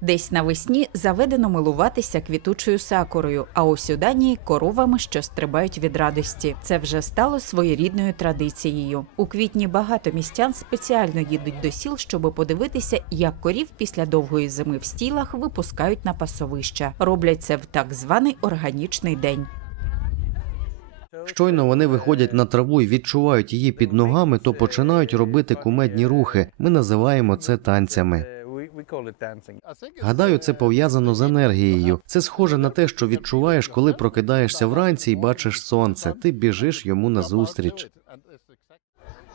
Десь навесні заведено милуватися квітучою сакурою, а ось у Данії коровами, що стрибають від радості. Це вже стало своєрідною традицією. У квітні багато містян спеціально їдуть до сіл, щоб подивитися, як корів після довгої зими в стілах випускають на пасовища. Роблять це в так званий органічний день. Щойно вони виходять на траву і відчувають її під ногами, то починають робити кумедні рухи. Ми називаємо це танцями. Гадаю, це пов'язано з енергією. Це схоже на те, що відчуваєш, коли прокидаєшся вранці і бачиш сонце. Ти біжиш йому назустріч.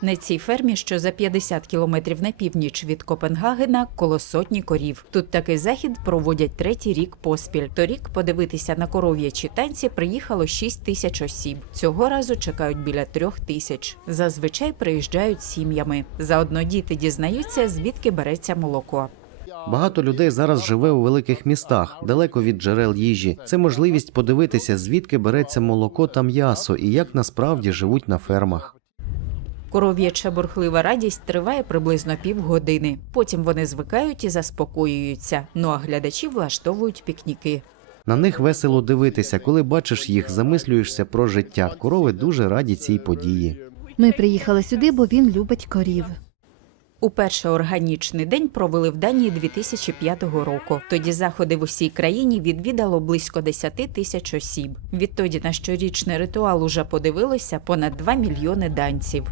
На цій фермі, що за 50 кілометрів на північ від Копенгагена, коло сотні корів. Тут такий захід проводять третій рік поспіль. Торік подивитися на коров'ячі танці приїхало 6 тисяч осіб. Цього разу чекають біля трьох тисяч. Зазвичай приїжджають сім'ями. Заодно діти дізнаються, звідки береться молоко. Багато людей зараз живе у великих містах, далеко від джерел їжі. Це можливість подивитися, звідки береться молоко та м'ясо і як насправді живуть на фермах. Коров'яча бурхлива радість триває приблизно півгодини. Потім вони звикають і заспокоюються. Ну а глядачі влаштовують пікніки. На них весело дивитися, коли бачиш їх, замислюєшся про життя. Корови дуже раді цій події. Ми приїхали сюди, бо він любить корів. Уперше органічний день провели в Данії 2005 року. Тоді заходи в усій країні відвідало близько 10 тисяч осіб. Відтоді на щорічний ритуал уже подивилося понад 2 мільйони данців.